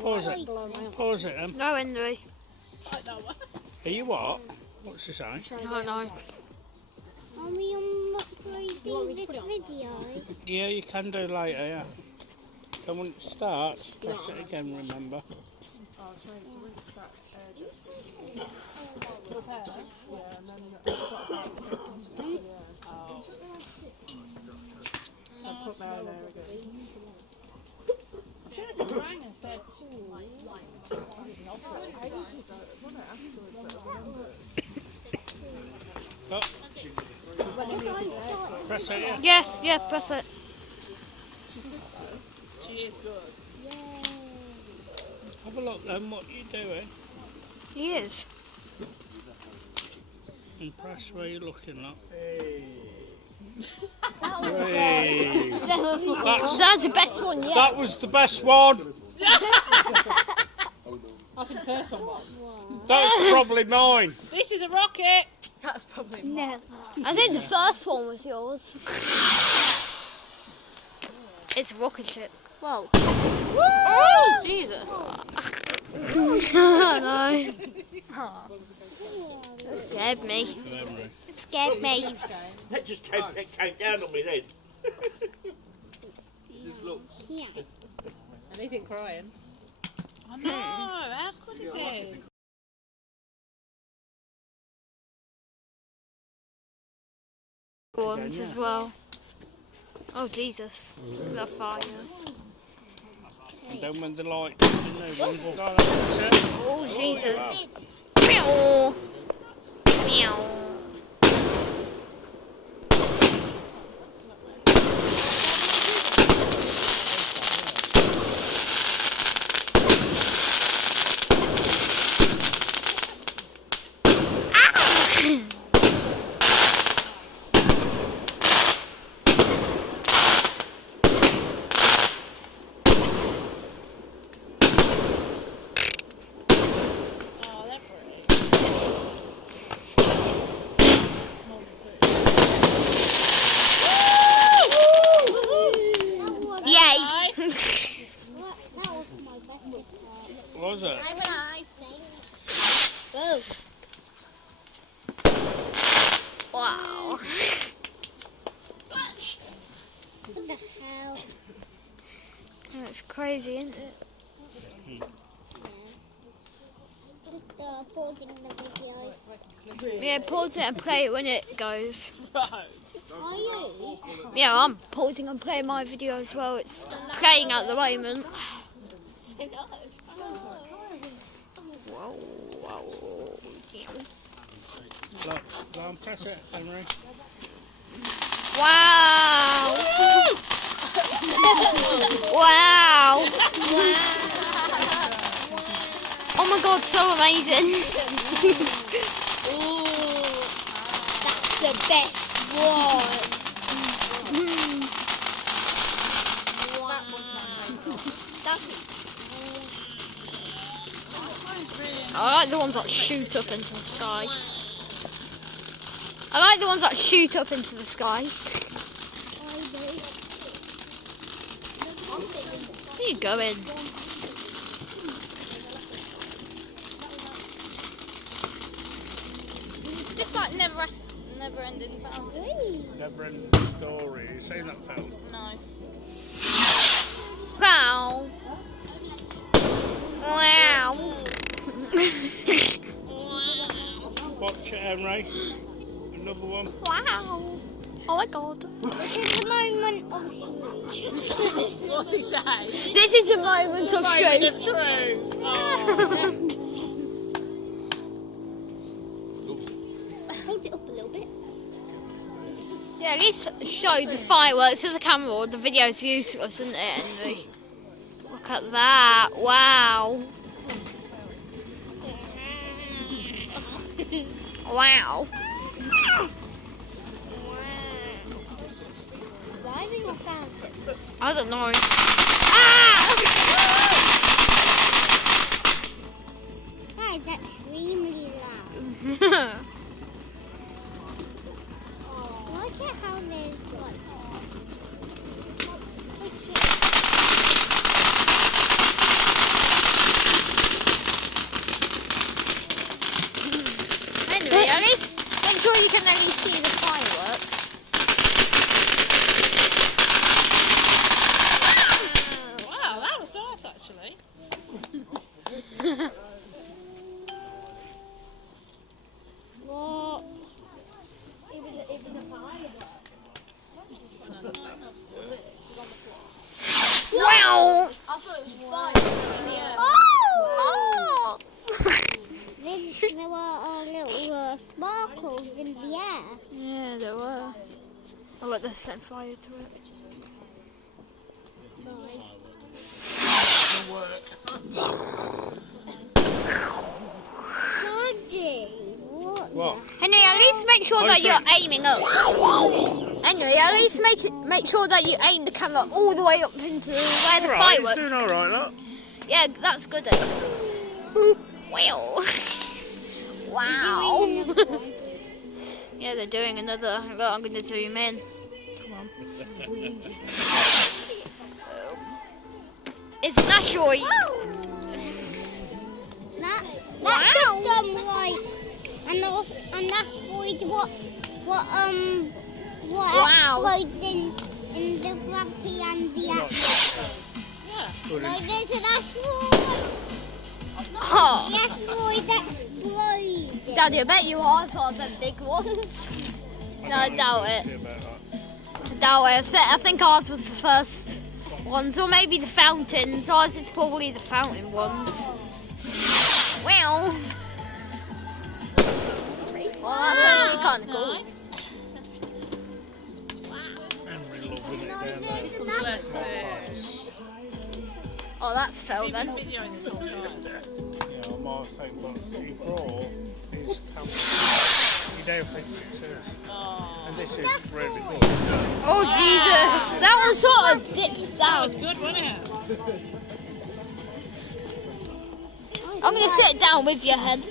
Pause it. Pause it then. No, Henry. Are you what? What's he saying? No, no. Are we uploading this video? Yeah, you can do later, yeah. Then when it starts, press it again, remember. Oh. Press it, yeah. Yes, yeah, press it. She is good. Have a look then, what you doing? He is. And press where you're looking at. That's the best one yet. That was the best one! I think the first one was. That's probably mine. This is a rocket. That's probably No. I think the first one was yours. It's a rocket ship. Whoa. Oh, Jesus. No. That scared me. It scared me. That just came down on me then. Yeah. And he's crying. I know, how good is it? Ones as well. Oh, Jesus. The fire. And then when the light comes in there, that's it. Oh, Jesus. Meow. Meow. Was it? Wow. What the hell? That's crazy, isn't it? Just pausing the video. Yeah, pause it and play it when it goes. Are you? Yeah, I'm pausing and playing my video as well. It's playing at the moment. Whoa, whoa. Look, go and press it, Henry. Wow! Wow! Oh my God, so amazing! That's the best one. I like the ones that shoot up into the sky. I like the ones that shoot up into the sky. Where are you going? Just like never-ending fountain. Never ending story. You seen that film? No. Wow! Wow! Watch it, Henry. Another one. Wow! Oh my God! This is the moment of What's he say? This is the moment of Moment truth. of truth. Oh. Hold it up a little bit. Yeah, at least show the fireworks to the camera or the video's useless, isn't it, Henry? Look at that. Wow. Wow. Why are there fountains? I don't know. Ah! That is extremely loud. Look at how there's like switches. nice actually. What? Wow! I thought it was fire in the air. Oh! There were little sparkles in the air. Yeah, there were. Oh, look, there's set fire to it. Daddy, what? What? Henry, at least make sure that you're aiming up. Henry, at least make sure that you aim the camera all the way up into where the Right, fireworks. doing all right, look. Yeah, that's good. Wow. Wow. Yeah, they're doing another. Look, I'm going to zoom in. Come on. It's naturally. That's Wow. just like, and that's what Wow. explodes in the gravity and the atmosphere. Like there's an asteroid. Oh. The asteroid exploded. Daddy, I bet you are saw them big ones. No, I doubt it. I think ours was the first ones, or maybe the fountains. Ours is probably the fountain ones. Well, that's actually kind of cool. Henry loving it down there. Bless it. Oh, that's fell You've been then. videoing this whole time. Yeah, I might think what he brought is camera. He don't think it is. And this is really good. Oh Jesus, that one sort of dipped That down. was good, wasn't it? I'm gonna sit down with your head.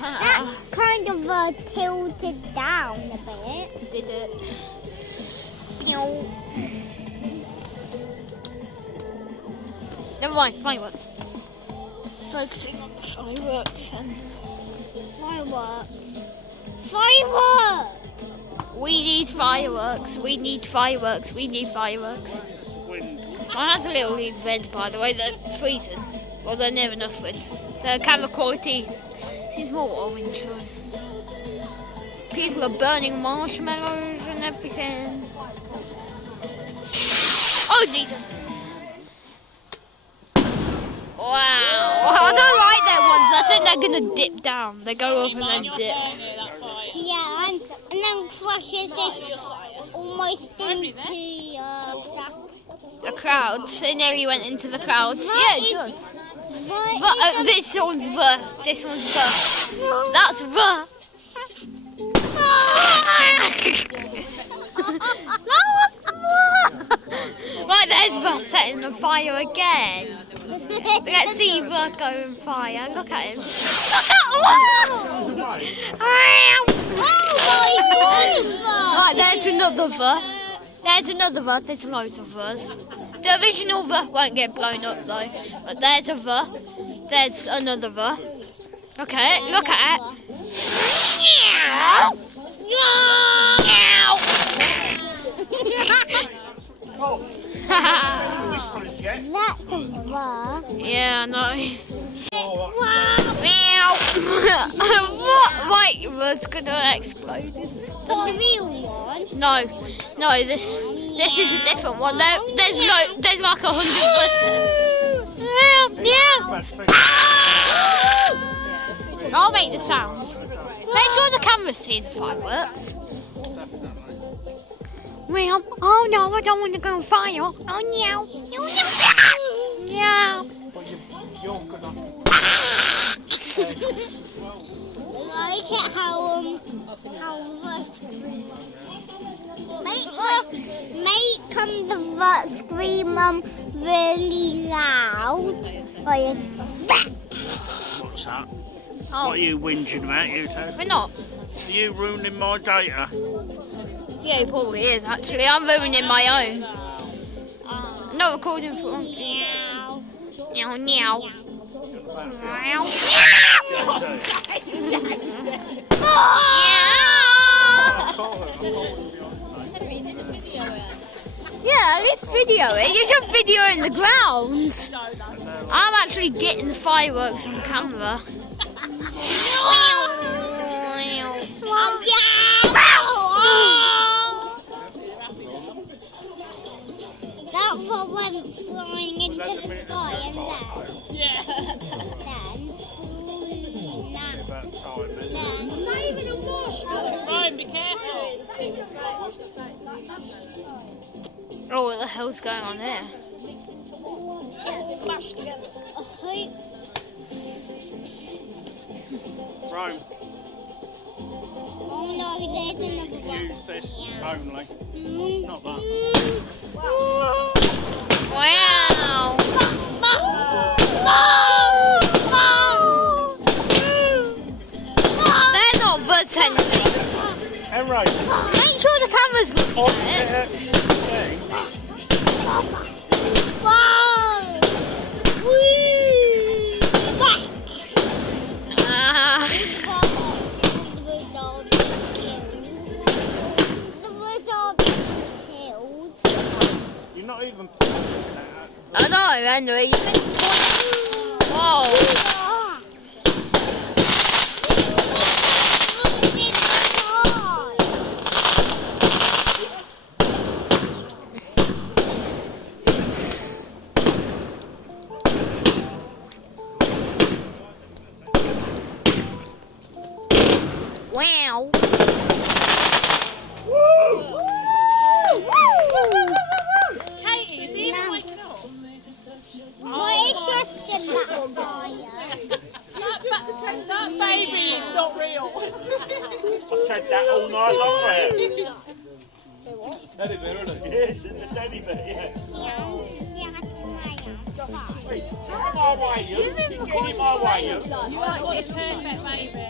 That kind of tilted down a bit. Did it? Pew. Never mind, fireworks. Focusing on the fireworks and Fireworks. Fireworks! we need fireworks. We need fireworks. We need fireworks. Wind. Mine has a little lead red, by the way. They're freezing. Well, they're near enough red. The camera quality seems more orange. So. People are burning marshmallows and everything. Oh Jesus! Wow! I don't like their ones. I think they're gonna dip down. They go up and then dip. Yeah, that fire. Yeah, and then crashes it almost into The clouds. It nearly went into the clouds. Yeah, it does. This one's the. This one's the. That's the. Right, there's the setting the fire again. Let's see the going fire. Look at him. Look at Right, there's another the. There's another the. There's loads of us. The original the won't get blown up though. But there's a the. There's another the. Okay, look at it. That's a bar. Yeah, I know. Meow. What? Wait, it's gonna explode, isn't it? The real one. No, this is a different one. There's like 100 of us. Meow. I'll make the sounds. Make sure the camera's seeing the fireworks. Meow. Oh no, I don't want to go on fire. Oh meow. Meow. You're good on I like it how make the rat scream really loud. What's that? Oh, What are you whinging about, you two? we're not. Are you ruining my data? Yeah, it probably is actually. I'm ruining my own. No recording for meow. Meow meow. Meow. It's videoing. You're just videoing the ground. I'm actually getting the fireworks on camera. That one went flying into the sky and then. Yeah. Then. About time, isn't it? Then. Is that even a marshmallow? Ryan, be careful. Oh, what the hell's going on there? Yeah, flash together. Rome, Oh no, there's another one. use this only. Not that. Wow. They're not pretending. Henry, Make sure the camera's looking on at it. the thing. Ah. You're not even pointing at I know, Henry. You've been pointing. Whoa. Wow. Katie, is he even waking up? That baby is not real. I said that all night long there. Teddy bear, isn't it? Yes, it's a teddy bear, yeah. Get my way, you. Get in my way, you. You are the perfect baby.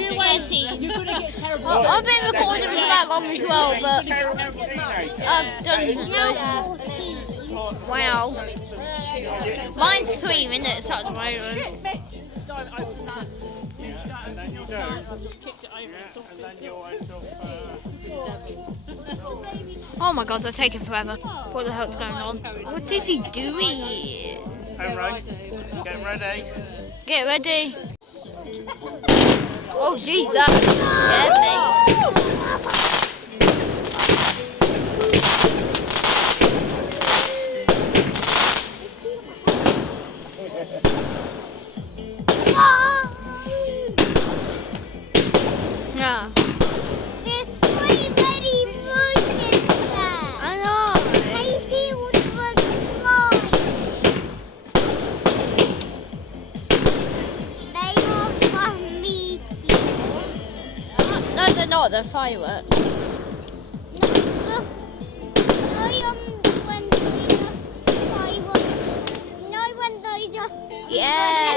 You Betty. wait. You're going to get terrible. I've been recording for that long as well, but Terrible teenager. I've done wow. Mine's 3 minutes at the moment. Don't open that. and then you do. I've just kicked it over. It's all And then you'll end up. Oh my god, they're taking forever. What the hell's going on? What is he doing? Henry, get ready. Get ready. Oh jeez, that scared me. Yeah. There's so many versions there. I know. I see what was flying. They are from meteors. No, they're not. They're fireworks. When those are fireworks, you know when those are Yeah.